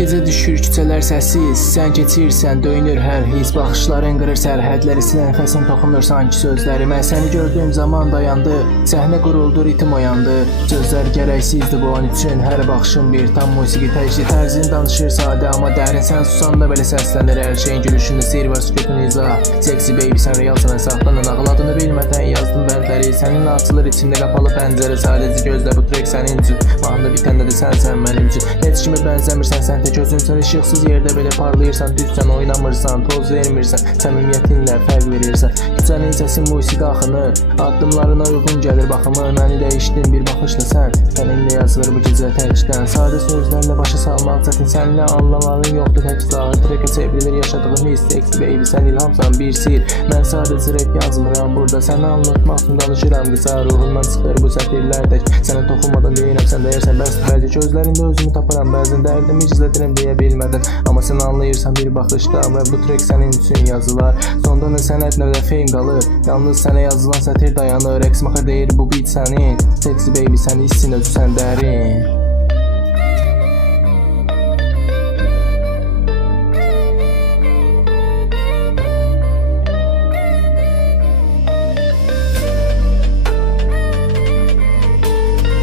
Gecə düşür küçələr səssiz, sən keçirsən, döyünür hər his, baxışların qırır sərhədləri, silə nəfəsin toxunur sanki sözləri. Mən səni gördüyüm zaman dayandı, səhnə quruldu, ritim oyandı. Sözlər gərəksizdi bu an üçün, hər baxışın bir tam musiqi təcrid. Tərzin danışır sadə amma dərin, sən susanda belə səslənir hər şeyin gülüşündə sir var, sükutun izah. Sexy baby sən realsan, saxlanın ağıl adını bilmədən yazdım bəndləri. Səninlə açılır içində qapalı pəncərə, sadəcə gözlə bu trek sənin üçün. Mahnı bitəndə də sənsən mənim üçün. Heç kimə bənzəmirsən, sən tək özünsən, işıqsız yerdə belə parlayırsan, düzsən, oynamırsan, toz vermirsən, səmimiyyətinlə fərq verirsən. Küçənin səsi musiqi axını, addımlarına uyğun gəlir baxımı. Məni dəyişdin bir baxışla sən, səninlə yazılır bu gecə təkdən. Sadə sözlərlə başa salmaq çətin, səninlə anlamalın yoxdur tək zahir. Trekə çevrilir yaşadığım hiss, sexy baby sən ilhamsan bir sir. Mən sadəcə rap yazmıram burada, səni anlatmaq üçün danışıram qısa. Ruhumdan çıxır bu sətirlər tək, sənə toxunmadan deyirəm, sən dəyərsən bəs bəlkə gözlərində özümü taparam. Bəzən dərdimi gizlədirəm deyə bilmədən, amma sən anlayırsan bir baxışda və bu trek sənin üçün yazılar. Sonda nə sənət nə də fame qalır, yalnız sənə yazılan sətir dayanır. Rəqs maxır deyir bu beat sənin, sexy baby sən hissin özü sən dərin.